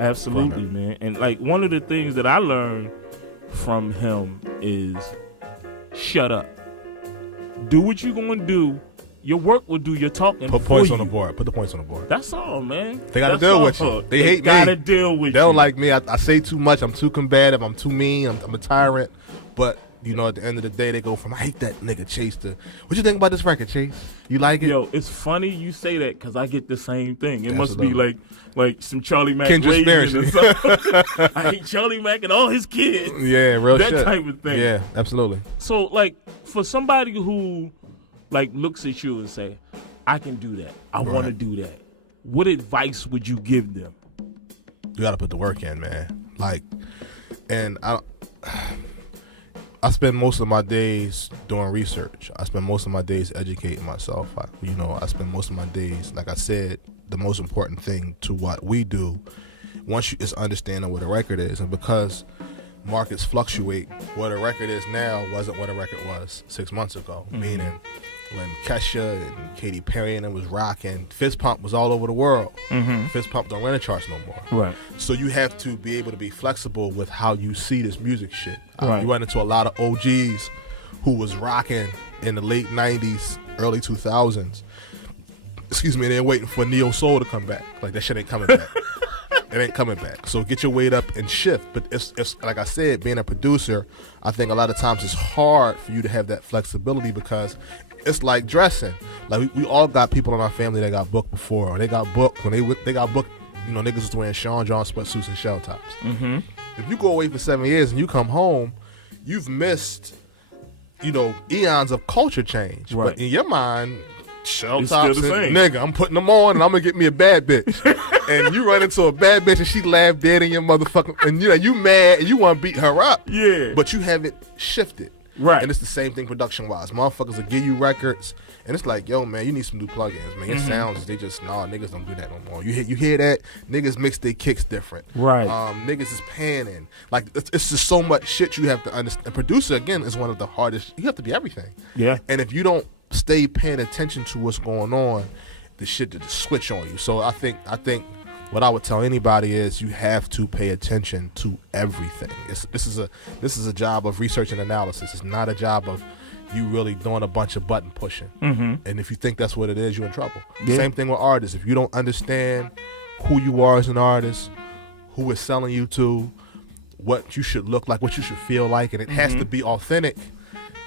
Absolutely, man. And like one of the things that I learned from him is shut up. Do what you're gonna do. Your work will do your talking. Put points on the board. Put the points on the board. That's all, man. They got to deal with you. They hate me. They got to deal with you. They don't like me. I say too much. I'm too combative. I'm too mean. I'm a tyrant. But, you know, at the end of the day, they go from, I hate that nigga Chase to, what you think about this record, Chase? You like it? Yo, it's funny you say that because I get the same thing. It must be like some Charlie Mack Kendrick or something. I hate Charlie Mack and all his kids. Yeah, real that shit. That type of thing. Yeah, absolutely. So, like, for somebody who, like, looks at you and say, I can do that. I want to do that. What advice would you give them? You got to put the work in, man. Like, and I spend most of my days doing research. I spend most of my days educating myself. I spend most of my days, like I said, the most important thing to what we do is understanding what a record is. And because markets fluctuate, what a record is now wasn't what a record was 6 months ago. Meaning when Kesha and Katy Perry and it was rocking, Fist Pump was all over the world. Fist Pump don't run the charts no more. Right. So you have to be able to be flexible with how you see this music shit. Right. You run into a lot of OGs who was rocking in the late 90s, early 2000s. Excuse me, they're waiting for Neo Soul to come back. Like, that shit ain't coming back. It ain't coming back. So get your weight up and shift. But it's like I said, being a producer, I think a lot of times it's hard for you to have that flexibility because it's like dressing. Like we all got people in our family that got booked before. Or they got booked when they got booked. You know, niggas was wearing Sean John sweatsuits and shell tops. If you go away for 7 years and you come home, you've missed, you know, eons of culture change. Right. But in your mind, shell It's tops still the and same. nigga, I'm putting them on and I'm gonna get me a bad bitch. And you run into a bad bitch and she laugh dead in your motherfucking, and you mad and you want to beat her up. Yeah. But you have it shifted. Right. And it's the same thing production wise. Motherfuckers will give you records and it's like, yo man, you need some new plugins, man. Your sounds, they just niggas don't do that no more. You hear that? Niggas mix their kicks different. Right. Niggas is panning. Like it's just so much shit you have to understand. A producer again is one of the hardest. You have to be everything. Yeah. And if you don't stay paying attention to what's going on, the shit to just switch on you. So I think what I would tell anybody is you have to pay attention to everything. This is a job of research and analysis. It's not a job of you really doing a bunch of button pushing. And if you think that's what it is, you're in trouble. Yeah. Same thing with artists. If you don't understand who you are as an artist, who is selling you to, what you should look like, what you should feel like, and it has to be authentic,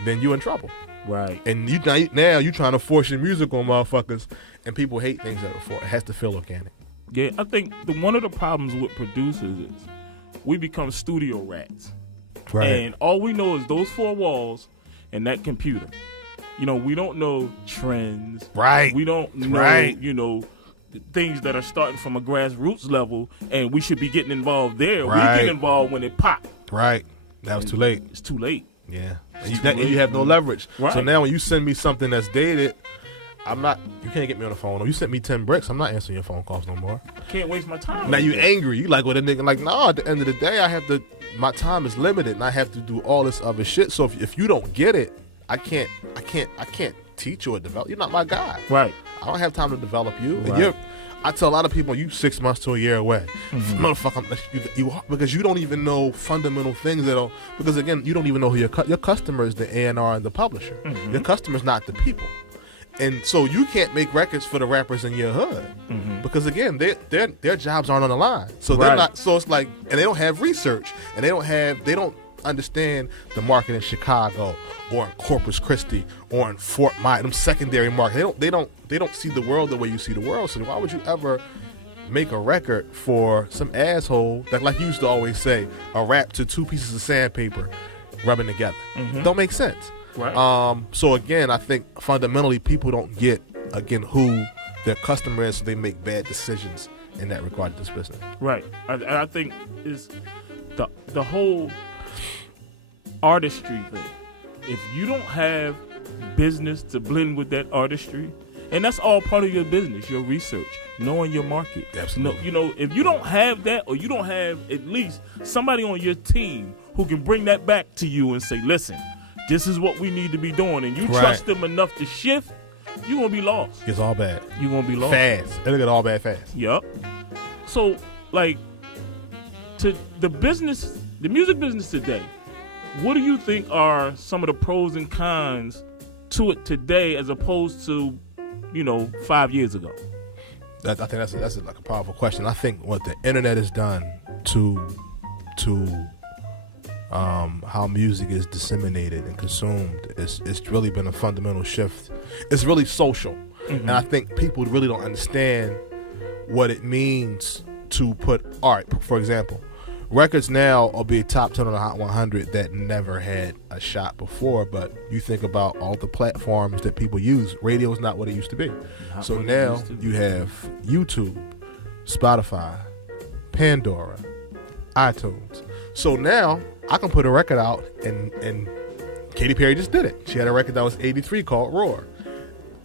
then you're in trouble. Right. And now you trying to force your music on motherfuckers, and people hate things that are for. It has to feel organic. Yeah, I think one of the problems with producers is we become studio rats. Right. And all we know is those four walls and that computer. You know, we don't know trends. Right. We don't know, you know, things that are starting from a grassroots level, and we should be getting involved there. Right. We get involved when it pops. Right. That was too late. It's too late. Yeah. And you have no leverage. Right. So now when you send me something that's dated, you can't get me on the phone. Or you sent me 10 bricks, I'm not answering your phone calls no more. Can't waste my time. Now you angry. You like with a nigga like, no, at the end of the day, my time is limited and I have to do all this other shit. So if you don't get it, I can't teach you or develop. You're not my guy. Right. I don't have time to develop you. Right. And I tell a lot of people, you 6 months to a year away. Motherfucker, because you don't even know fundamental things because again, you don't even know who your customer is, the A&R and the publisher. Your customer's not the people. And so you can't make records for the rappers in your hood because again, their jobs aren't on the line. So they're not. So it's like, and they don't have research, and they don't understand the market in Chicago or in Corpus Christi or in Fort Myers, them secondary market. They don't see the world the way you see the world. So why would you ever make a record for some asshole that, like you used to always say, a rap to two pieces of sandpaper rubbing together? Don't make sense. Right. So again, I think fundamentally people don't get who their customer is, so they make bad decisions in that regard to this business. Right. I think is the whole artistry thing. If you don't have business to blend with that artistry, and that's all part of your business, your research, knowing your market. Absolutely. You know, if you don't have that, or you don't have at least somebody on your team who can bring that back to you and say, listen, this is what we need to be doing, and you trust them enough to shift, you're going to be lost. It's all bad. You're going to be lost. Fast. It'll get all bad fast. Yep. So, like, to the music business today, what do you think are some of the pros and cons to it today as opposed to, 5 years ago? I think that's like a powerful question. I think what the internet has done to how music is disseminated and consumed it's really been a fundamental shift. It's really social, and I think people really don't understand what it means to put art. For example, records now will be top 10 on the Hot 100 that never had a shot before, but you think about all the platforms that people use. Radio is not what it used to be. So now you have YouTube, Spotify, Pandora, iTunes. So now I can put a record out, and Katy Perry just did it. She had a record that was 83 called Roar.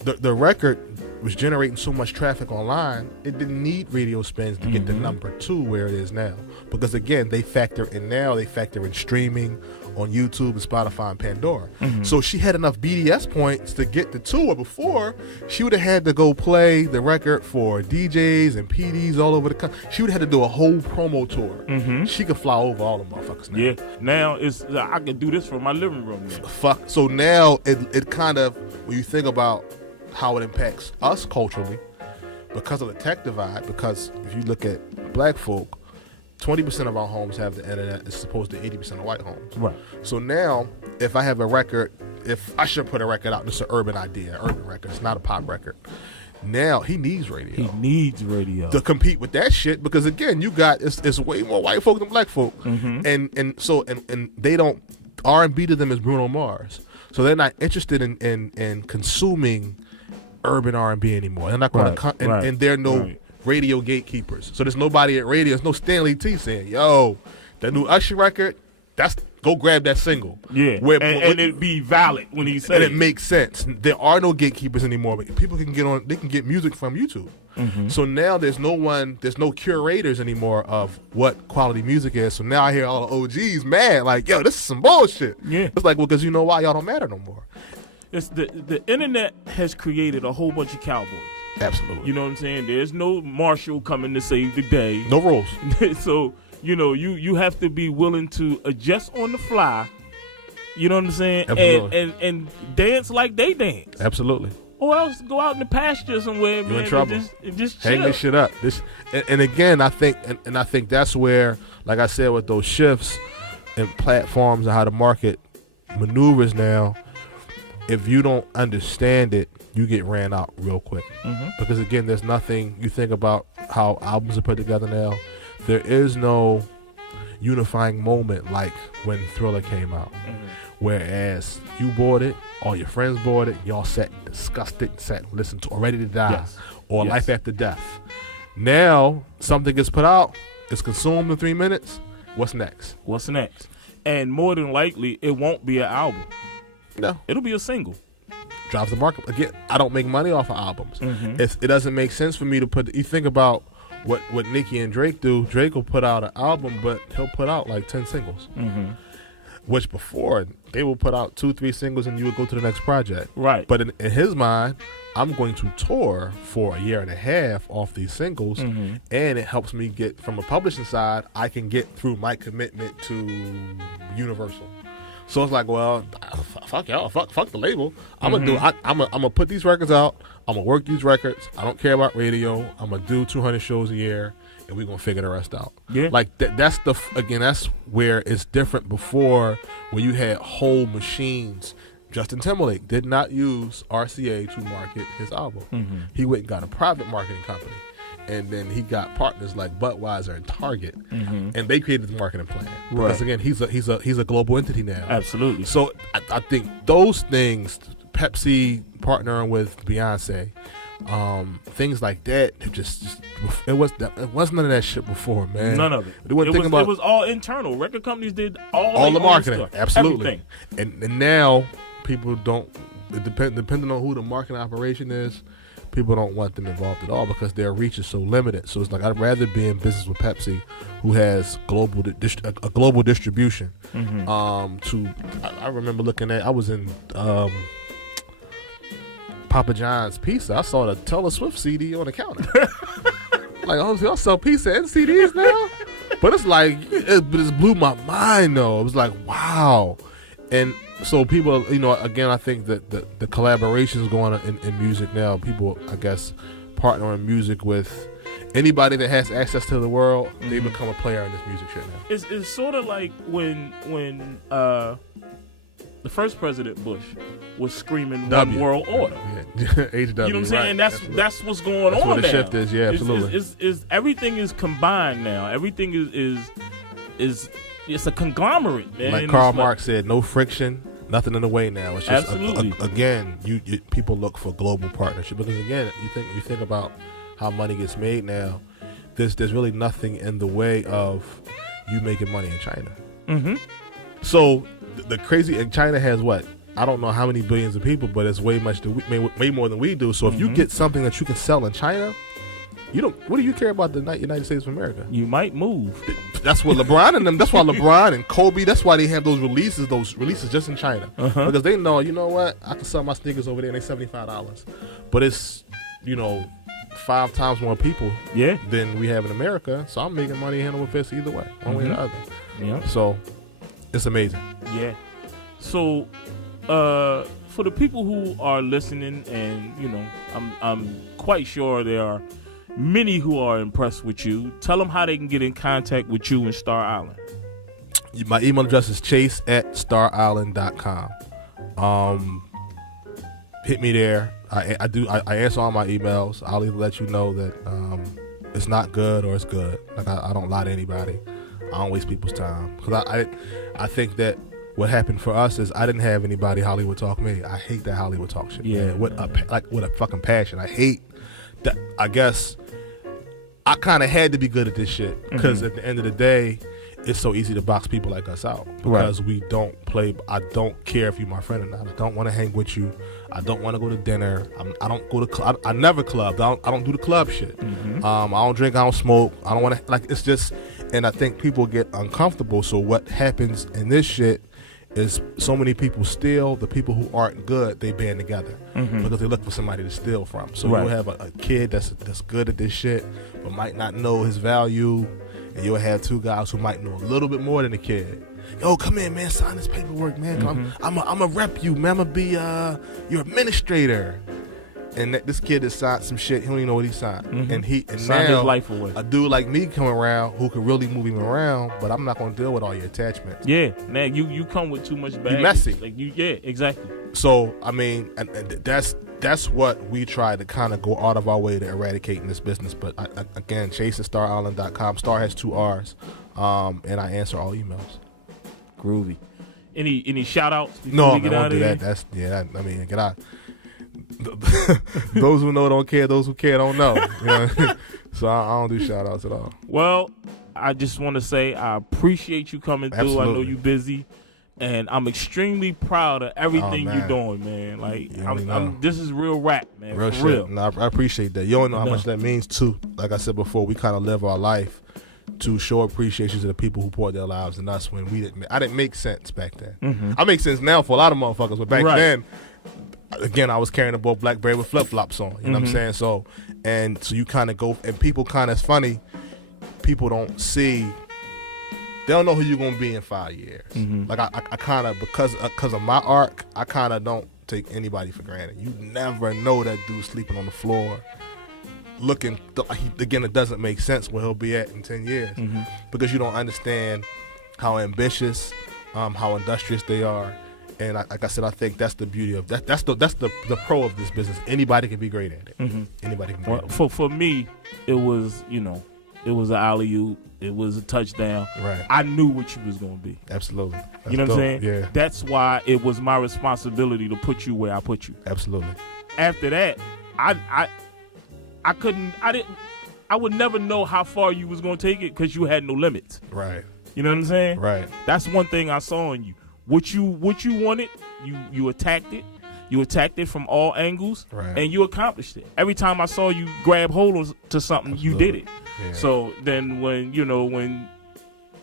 The record was generating so much traffic online, it didn't need radio spins to get the number 2 where it is now. Because again, they factor in streaming on YouTube and Spotify and Pandora. So she had enough BDS points to get the tour. Before, she would have had to go play the record for DJs and PDs all over the country. She would have had to do a whole promo tour. She could fly over all the motherfuckers now. Yeah, now I can do this from my living room now. So now it kind of, when you think about how it impacts us culturally, because of the tech divide, because if you look at black folk, 20% of our homes have the internet as opposed to 80% of white homes. Right. So now, if I have a record, if I should put a record out, this is an urban idea, urban record, it's not a pop record. Now he needs radio. He needs radio to compete with that shit, because again, you got it's way more white folk than black folk, and so they don't, R&B to them is Bruno Mars, so they're not interested in consuming urban R&B anymore. They're not going to and there are no radio gatekeepers. So there's nobody at radio. There's no Stanley T saying, "Yo, that new Usher record, go grab that single." Yeah, and it'd be valid when he said it. And it makes sense. There are no gatekeepers anymore. But people can get on. They can get music from YouTube. So now there's no curators anymore of what quality music is. So now I hear all the OGs mad, like, "Yo, this is some bullshit." Yeah, it's like, well, because you know why? Y'all don't matter no more. It's the internet has created a whole bunch of cowboys. Absolutely. You know what I'm saying? There's no marshal coming to save the day. No rules. So, you have to be willing to adjust on the fly. You know what I'm saying? Absolutely. And dance like they dance. Absolutely. Or else go out in the pasture somewhere, man. You're in trouble. And just hang this shit up. And again, I think that's where, like I said, with those shifts and platforms and how the market maneuvers now, if you don't understand it, you get ran out real quick. Because again, there's nothing, you think about how albums are put together now, there is no unifying moment like when Thriller came out. Whereas you bought it, all your friends bought it, y'all sat and discussed it, sat and listened to Ready to Die or Life After Death. Now, something gets put out, it's consumed in 3 minutes, what's next? And more than likely, it won't be an album. No. It'll be a single. Drives the market. Again, I don't make money off of albums. It doesn't make sense for me to put, you think about what Nicki and Drake do. Drake will put out an album, but he'll put out like 10 singles. Which before, they will put out 2-3 singles and you would go to the next project. Right. But in his mind, I'm going to tour for a year and a half off these singles, and it helps me get, from a publishing side, I can get through my commitment to Universal. So it's like, well, fuck y'all, fuck the label. I'm gonna put these records out. I'm gonna work these records. I don't care about radio. I'm gonna do 200 shows a year, and we're gonna figure the rest out. Yeah, like that's where it's different. Before, where you had whole machines. Justin Timberlake did not use RCA to market his album. He went and got a private marketing company. And then he got partners like Budweiser and Target, and they created the marketing plan. Because again, he's a global entity now. Absolutely. So I think those things, Pepsi partnering with Beyonce, things like that, it wasn't none of that shit before, man. None of it. It was all internal. Record companies did all the marketing. Stuff. Absolutely. And now people don't. Depending on who the marketing operation is, people don't want them involved at all because their reach is so limited. So it's like, I'd rather be in business with Pepsi, who has a global distribution. I remember looking at, I was in Papa John's Pizza. I saw the Taylor Swift CD on the counter. Like, oh, y'all sell pizza and CDs now? But it's like, it blew my mind though. It was like, wow. And so people, again, I think that the collaborations going on in music now, people, I guess, partnering music with anybody that has access to the world, they become a player in this music shit now. It's sort of like when the first President Bush was screaming One World Order. Yeah. HW. You know what I'm saying? Right. That's what's going that's on what the now. shift is. Yeah, absolutely. Is everything is combined now. Everything is it's a conglomerate, man. Like Karl Marx said, no friction, nothing in the way now. It's just absolutely. Again, you people look for global partnership because again, you think about how money gets made now. There's really nothing in the way of you making money in China. Mm-hmm. So the crazy, and China has what? I don't know how many billions of people, but it's way more than we do. So if you get something that you can sell in China, what do you care about the United States of America? You might move. That's what LeBron and them. That's why LeBron and Kobe. That's why they have those releases just in China because they know. You know what? I can sell my sneakers over there and they $75, but it's 5 times more people than we have in America. So I'm making money hand over fist either way, one way or the other. Yeah. So it's amazing. Yeah. So for the people who are listening, and I'm quite sure there are many who are impressed with you. Tell them how they can get in contact with you and Starr Island. My email address is chase@starrisland.com. Hit me there. I answer all my emails. I'll either let you know that it's not good or it's good. Like I don't lie to anybody. I don't waste people's time because I think that what happened for us is I didn't have anybody Hollywood talk me. I hate that Hollywood talk shit. Yeah, man. With a fucking passion. I hate that. I guess I kind of had to be good at this shit because at the end of the day, it's so easy to box people like us out because we don't play. I don't care if you're my friend or not. I don't want to hang with you. I don't want to go to dinner. I don't go to. I never clubbed. I don't do the club shit. I don't drink. I don't smoke. I don't want to. Like it's just. And I think people get uncomfortable. So what happens in this shit is so many people steal. The people who aren't good, they band together because they look for somebody to steal from. So you'll have a kid that's good at this shit, but might not know his value, and you'll have 2 guys who might know a little bit more than the kid. Yo, come in, man. Sign this paperwork, man. I'm a rep you, man. I'm gonna be your administrator. And this kid has signed some shit. He don't even know what he signed. And signed now his life away. A dude like me come around who can really move him around, but I'm not gonna deal with all your attachments. Yeah, now you come with too much baggage. You messy. Like exactly. So I mean, and that's what we try to kind of go out of our way to eradicate in this business. But again, chase@starrisland.com. Starr has 2 R's, and I answer all emails. Groovy. Any shout outs? No, I won't do that. I mean, get out. Those who know don't care. Those who care don't know. You know? So I don't do shout outs at all. Well, I just want to say I appreciate you coming through. Absolutely. I know you're busy, and I'm extremely proud of everything you're doing, man. Like this is real rap, man. Real for shit. real. No, I appreciate that. You don't know how much that means too. Like I said before, we kind of live our life to show appreciation to the people who poured their lives in us when we didn't. I didn't make sense back then. I make sense now for a lot of motherfuckers, but back then. Again, I was carrying a Blackberry with flip-flops on. You know what I'm saying? So you kind of go, and people kind of, it's funny, people don't see, they don't know who you're going to be in 5 years. Like I kind of, because of my arc, I kind of don't take anybody for granted. You never know that dude sleeping on the floor, looking, again, it doesn't make sense where he'll be at in 10 years because you don't understand how ambitious, how industrious they are. And like I said, I think that's the beauty of that. That's the pro of this business. Anybody can be great at it. Anybody can be great at it. For me, it was it was an alley-oop. It was a touchdown. Right. I knew what you was gonna be. Absolutely. That's you know dope. what I'm saying? Yeah. That's why it was my responsibility to put you where I put you. Absolutely. After that, I would never know how far you was gonna take it because you had no limits. Right. You know what I'm saying? Right. That's one thing I saw in you. What you wanted, you attacked it. You attacked it from all angles, and you accomplished it. Every time I saw you grab hold to something, you did it. Yeah. So then when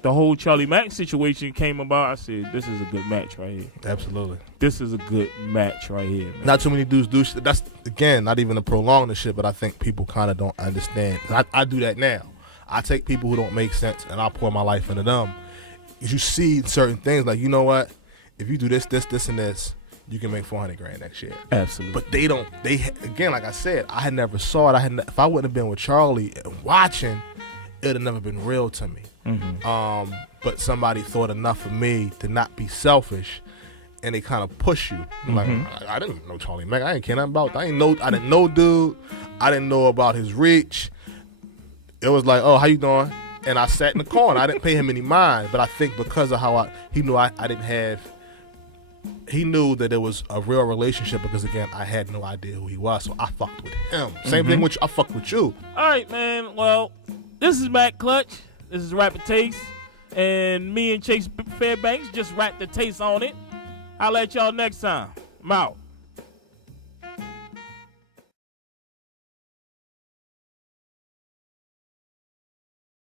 the whole Charlie Mack situation came about, I said, this is a good match right here. Absolutely. This is a good match right here, man. Not too many dudes do shit. That's, again, not even to prolong the shit, but I think people kind of don't understand. I do that now. I take people who don't make sense and I pour my life into them. You see certain things like, you know what? If you do this, and this, you can make $400,000 next year. Absolutely. But they don't. They again, like I said, I had never saw it. If I wouldn't have been with Charlie and watching, it'd have never been real to me. Mm-hmm. But somebody thought enough of me to not be selfish, and they kind of push you. Like I didn't know Charlie Mack. I didn't care nothing about. I didn't know dude. I didn't know about his reach. It was like, oh, how you doing? And I sat in the corner. I didn't pay him any mind. But I think because of how he knew I didn't have. He knew that it was a real relationship because, again, I had no idea who he was, so I fucked with him. Same thing with you. I fucked with you. All right, man. Well, this is Matt Clutch. This is Rapid Taste. And me and Chase Fairbanks just rapped the taste on it. I'll let y'all next time. I'm out.